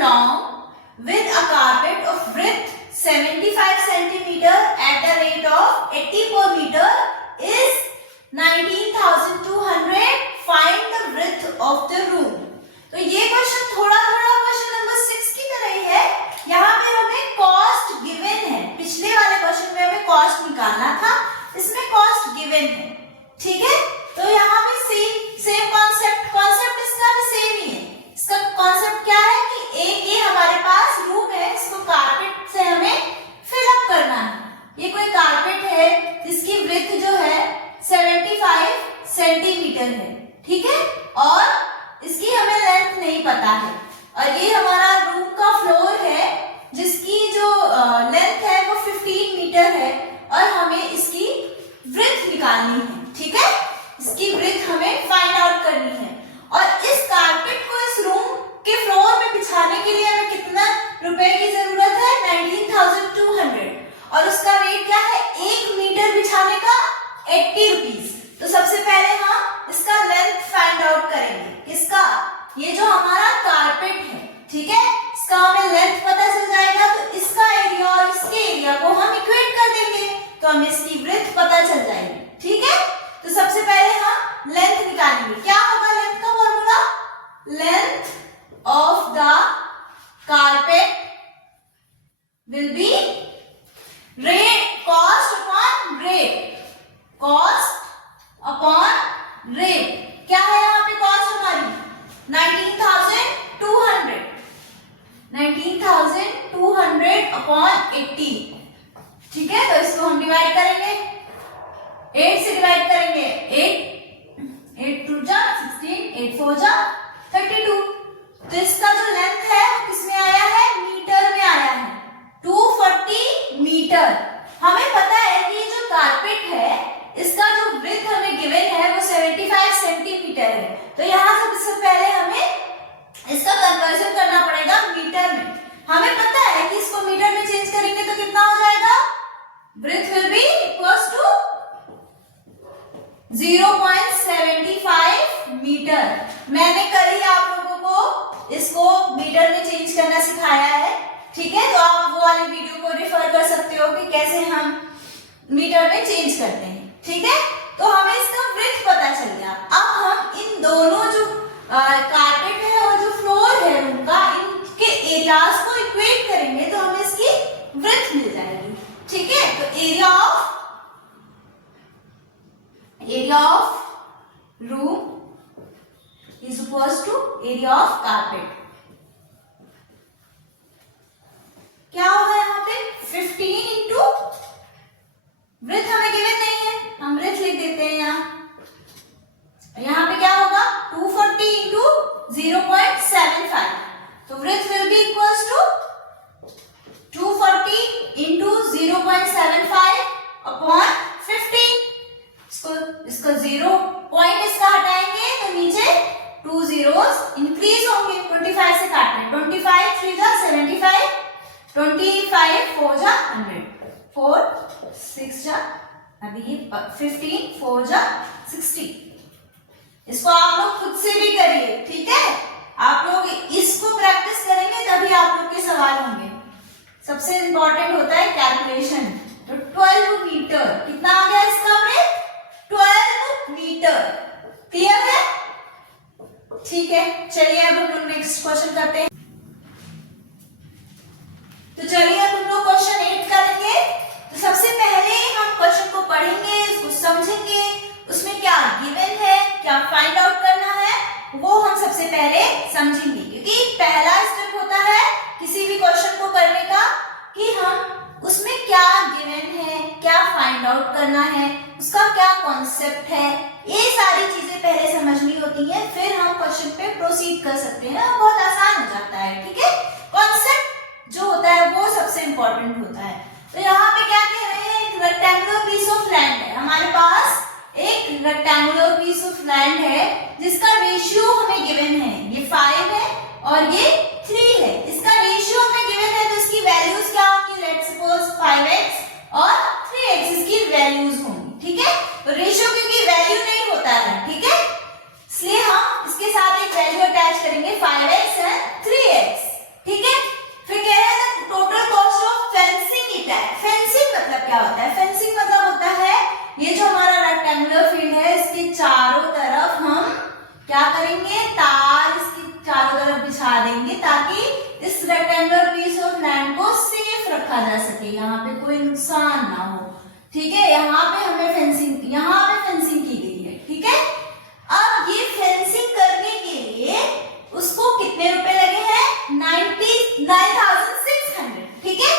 long with a carpet of width 75 centimeter at the rate of 80 per meter is 19,200. Find the width of the room. तो ये question थोड़ा question number 6 की तरह ही है। यहाँ पे हमें कॉस्ट गिवन है, पिछले वाले क्वेश्चन में हमें कॉस्ट निकालना था, इसमें कॉस्ट गिवन है, ठीक है। तो यहाँ पे सेम कॉन्सेप्ट इसका भी सेम ही है। इसका कॉन्सेप्ट क्या है कि एक ये हमारे पास रूम है, इसको कारपेट से हमें फिलअप करना है। ये कोई कारपेट है जिसकी विड्थ जो है 75 सेंटीमीटर है, ठीक है, और इसकी हमें लेंथ नहीं पता है। और ये हमारा रूम का फ्लोर है जिसकी जो लेंथ है वो 15 मीटर है और हमें इसकी विड्थ निकालनी है, ठीक है। इसकी विड्थ हमें फाइंड आउट करनी है। और इस कारपेट को इस रूम के फ्लोर में बिछाने के लिए हमें कितना रुपए की जरूरत है? 19,200। और उसका रेट क्या है? 1 मीटर बिछाने का 80 रुपीज। तो सबसे पहले हम इसका लेंथ फाइंड आउट करेंगे। इसका ये जो हमारा कारपेट है, ठीक है, इसका हमें लेंथ पता चल जाएगा। तो इसका एरिया और इसके एरिया को हम इक्वेट कर देंगे तो हमें इसकी विड्थ पता चल जाएगी, ठीक है। तो सबसे पहले हम लेंथ निकालेंगे। क्या होगा लेंथ का formula? Length of the carpet will be rate cost upon rate, cost upon rate. क्या है यहाँ पे कॉस्ट हमारी? 19,200, 19,200 अपॉन 80, ठीक है। तो इसको हम डिवाइड करेंगे, 8 से डिवाइड करेंगे। 8 2 जा 16, 8 4 जा 32। तो इसका जो लेंथ है वो किसमें आया है? मीटर में आया है, 240 मीटर। हमें पता है कि जो कारपेट है इसका जो विड्थ हमें गिवन है वो 75 सेंटीमीटर है। तो यहाँ सबसे पहले हमें इसका कन्वर्जन करना पड़ेगा मीटर में। हमें पता है कि इसको मीटर में चेंज करेंगे तो कितना हो जाएगा? Width will be equals to 0.75 metre. मैंने कल ही आप लोगों को इसको मीटर में चेंज करना सिखाया है, ठीक है। तो आप वो वाले वीडियो को रेफर कर सकते हो कि कैसे हम मीटर में चेंज करते हैं, ठीक है। तो हमें इसका विड्थ पता चल गया। अब हम इन दोनों जो कारपेट है और जो फ्लोर है उनका, इनके एरियाज को इक्वेट करेंगे तो हमें इसकी विड्थ मिल जाएगी, ठीक है। तो area of room is equals to area of carpet. क्या होगा यहाँ पे? 15 इंटू विड्थ हमें गिवन नहीं है, हम विड्थ लिख देते हैं यहाँ पे क्या होगा? 240 इंटू 0.75। तो width will be equals to 240 into 0.75 upon 15। इसको 0 पॉइंट इसका हटाएंगे तो नीचे 2 zeros इंक्रीज होंगे, 25 से काटने। 25 3 जा 75, 25 4 जा 100, 4 6 जा, अभी ये 15 4 जा 60। इसको आप लोग खुद से भी करिए, ठीक है। आप लोग इसको प्रैक्टिस करेंगे तभी आप लोग के सवाल होंगे। सबसे इंपॉर्टेंट होता है कैलकुलेशन। तो 12 मीटर कितना आ गया इसका विड्थ? 12 मीटर। क्लियर है? ठीक है, चलिए अब हम लोग नेक्स्ट क्वेश्चन करते हैं। तो चलिए अब हम लोग क्वेश्चन 8 करेंगे। तो सबसे पहले हम क्वेश्चन को पढ़ेंगे, उसको समझेंगे, उसमें क्या गिवन है, क्या फाइंड आउट करना है, वो हम सबसे पहले समझेंगे। क्योंकि पहला स्टेप होता है किसी भी क्वेश्चन को करने का कि हम उसमें क्या गिवन है, क्या फाइंड आउट करना है, उसका क्या कॉन्सेप्ट है, ये सारी चीजें पहले समझनी होती हैं, फिर हम क्वेश्चन पे प्रोसीड कर सकते हैं। बहुत आसान हो जाता है, ठीक है। कॉन्सेप्ट जो होता है वो सबसे इंपॉर्टेंट होता है। तो यहाँ पे क्या कह रहे हैं? एक रेक्टेंगुलर पीस ऑफ लैंड है हमारे पास, एक रेक्टेंगुलर पीस ऑफ लैंड है जिसका रेशियो हमें गिवन है, ये 5 है और ये 3 है। इसका रेशियो हमें गिवन है तो इसकी वैल्यूज क्या होंगी? लेट्स सपोज 5x और 3x इसकी वैल्यूज होंगी, ठीक है। तो रेशियो क्योंकि वैल्यू नहीं होता है, ठीक है, इसलिए हम इसके साथ एक वैल्यू अटैच करेंगे 5x एंड 3x, ठीक इस रेक्टेंगुलर पीस ऑफ लैंड को सेफ रखा जा सके, यहाँ पे कोई नुकसान ना हो। ठीक है, यहाँ पे हमें फेंसिंग, यहाँ पे फेंसिंग की गई है। ठीक है, अब ये फेंसिंग करने के लिए उसको कितने रुपए लगे हैं? 99,600। ठीक है,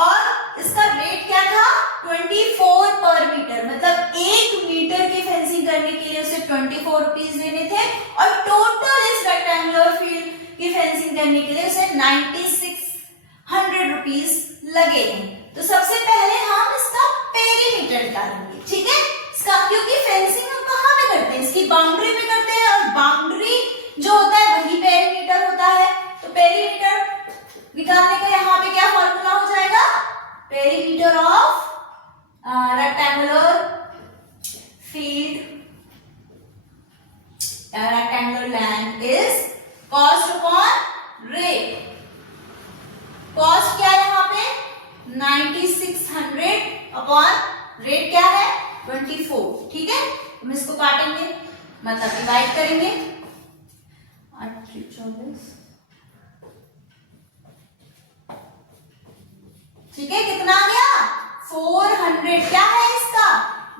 और इसका रेट क्या था? 24 पर मीटर, मतलब 1 मीटर की फेंसिंग करने के लिए उसे 24 रुपीज देने थे, और टोटल इस रेक्टेंगुलर फील्ड की फेंसिंग करने के लिए उसे 9600 रुपीज लगे थे। तो सबसे पहले हम इसका पेरीमीटर निकालेंगे। ठीक है, इसका, क्योंकि फेंसिंग हम कहाँ पे करते हैं? इसकी बाउंड्री में करते हैं, और बाउंड्री जो होता है वही पेरीमीटर होता है। तो पेरीमीटर निकालने का यहाँ पे क्या फॉर्मूला हो जाएगा? Perimeter of rectangular field, rectangular land is cost upon rate. cost क्या है यहाँ पे? 9600 upon rate क्या है? 24। ठीक है, हम इसको काटेंगे, मतलब डिवाइड करेंगे। 8 3 24। ठीक है, कितना आ गया? 400। क्या है इसका?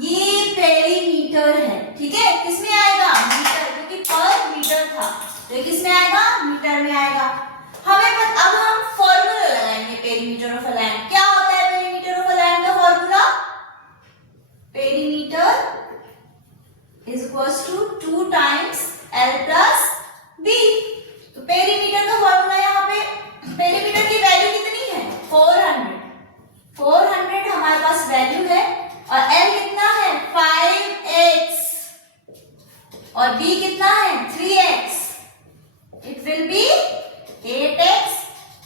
ये पेरीमीटर है। ठीक है, किसमें आएगा? मीटर, क्योंकि पर मीटर था, तो किसमें आएगा? मीटर में आएगा। अब हम फॉर्मूला लगाएंगे पेरीमीटर ऑफ अ लैंड। क्या होता है पेरीमीटर ऑफ अ लैंड का formula? Perimeter is equals to 2 times L plus B। तो पेरीमीटर का फॉर्मूला यहाँ पे, पेरीमीटर की वैल्यू कितनी है? 400 हमारे पास वैल्यू है, और L कितना है? 5x, और B कितना है? 3x। It will be 8x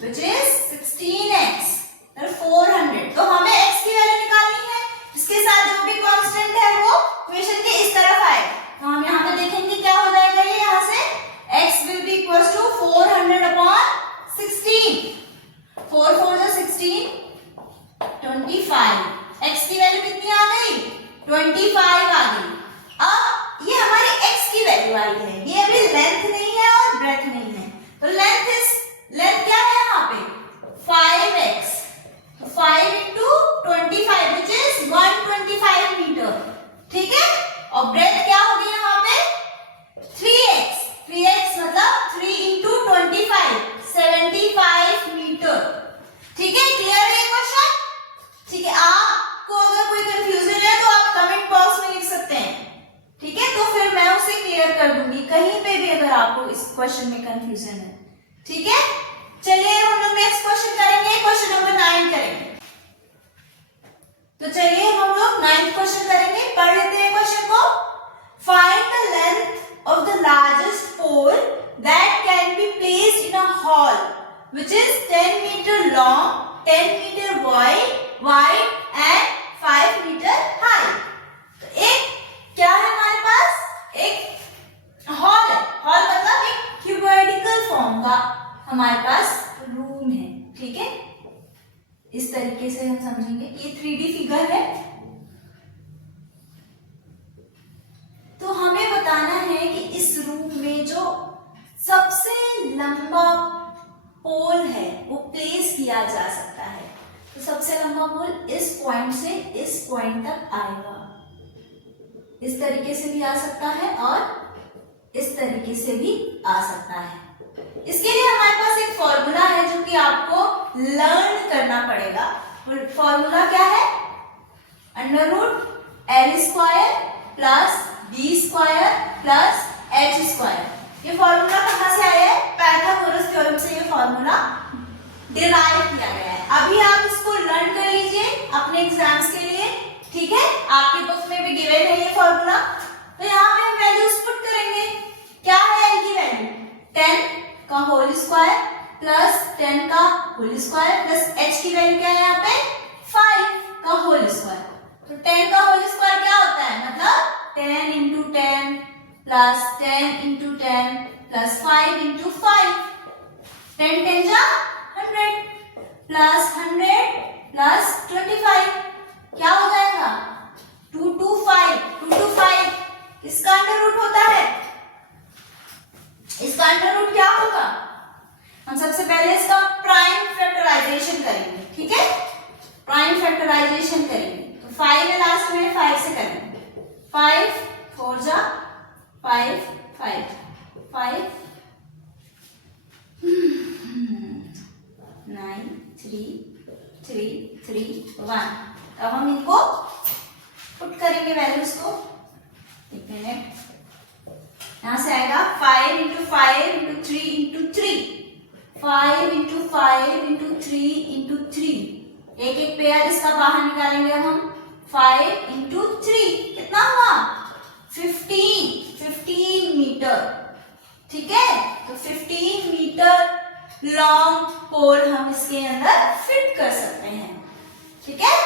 which is 16x, 400। तो हमें x की वैल्यू निकालनी है, इसके साथ जो भी कांस्टेंट है वो इक्वेशन के इस तरफ आए। तो हम यहाँ पे देखेंगे क्या हो जाएगा, ये यहाँ से x will be equals to 400 upon 16। 4 4 जो 16, 25। x की वैल्यू कितनी आ गई? 25 आ गई। अब ये हमारी x की वैल्यू आई है, ये अभी लेंथ नहीं है और ब्रेथ नहीं है। तो लेंथ क्या है यहाँ पे? 5x। तो 5 into 25 which is 125 मीटर। ठीक है, और ब्रेथ क्या होगी यहाँ पे? 3x। 3x मतलब 3 into 25, 75 मीटर। ठीक है, क्लियर है क्वेश्चन? ठीक है, आपको अगर कोई कंफ्यूजन है तो आप कमेंट बॉक्स में लिख सकते हैं। ठीक है, तो फिर मैं उसे क्लियर कर दूंगी कहीं पे भी अगर आपको इस क्वेश्चन में कंफ्यूजन है। ठीक है, चलिए हम लोग नेक्स्ट क्वेश्चन करेंगे, क्वेश्चन नंबर 9 करेंगे। तो चलिए हम लोग 9th क्वेश्चन करेंगे, पढ़ लेते हैं क्वेश्चन को। Find the length of the largest pole that can be placed in a hall which is 10 meter long, 10 meter wide and 5 meter high। तो एक क्या है हमारे पास? एक हॉल है। हॉल मतलब एक क्यूबॉइडिकल फॉर्म का हमारे पास रूम है। ठीक है, इस तरीके से हम समझेंगे। ये 3D फिगर है। तो हमें बताना है कि इस रूम में जो सबसे लंबा पोल है वो प्लेस किया जा सकता है। तो सबसे लंबा पोल इस पॉइंट से इस पॉइंट तक आएगा, इस तरीके से भी आ सकता है और इस तरीके से भी आ सकता है। इसके लिए हमारे पास एक फॉर्मूला है जो कि आपको लर्न करना पड़ेगा। फॉर्मूला क्या है? √L² plus B² plus H²। ये फॉर्मूला कहाँ से आया है? पाइथागोरस थ्योरम से ये फॉर्मूला डिराइव किया गया है। अभी आप इसको लर्न कर लीजिए अपने एग्जाम्स के लिए। ठीक है, आपकी बुक में भी गिवन है ये फॉर्मूला। तो यहाँ पे हम वैल्यूज पुट करेंगे। क्या है L की वैल्यू? 10 का होल स्क्वायर प्लस 10 का होल स्क्वायर प्लस H की वैल्यू क्या है यहाँ पे? 5 का होल स्क्वायर। तो 10 का होल स्क्वायर क्या होता है? मतलब 10 into 10 plus 10 into 10 plus 5 into 5। 10 10 जा 100 प्लस 100 प्लस 25 क्या हो जाएगा? 225। 225 किसका अंडर रूट होता है? इसका अंडर रूट क्या होगा? हम सबसे पहले इसका प्राइम फैक्टराइजेशन करेंगे, ठीक है, प्राइम फैक्टराइजेशन करेंगे। तो 5 है लास्ट में, 5 से करेंगे। 5 4 जा 5 5 5 9 3 3 3 1। अब हम इनको पुट करेंगे वैल्यूज को। एक मिनट, यहां से आएगा 5 into 5 into 3 into 3, 5 into 5 into 3 into 3। एक एक पेयर इसका बाहर निकालेंगे अब हम। 5 इंटू 3 कितना हुआ? 15 मीटर, ठीक है। तो 15 मीटर लॉन्ग पोल हम इसके अंदर फिट कर सकते हैं, ठीक है।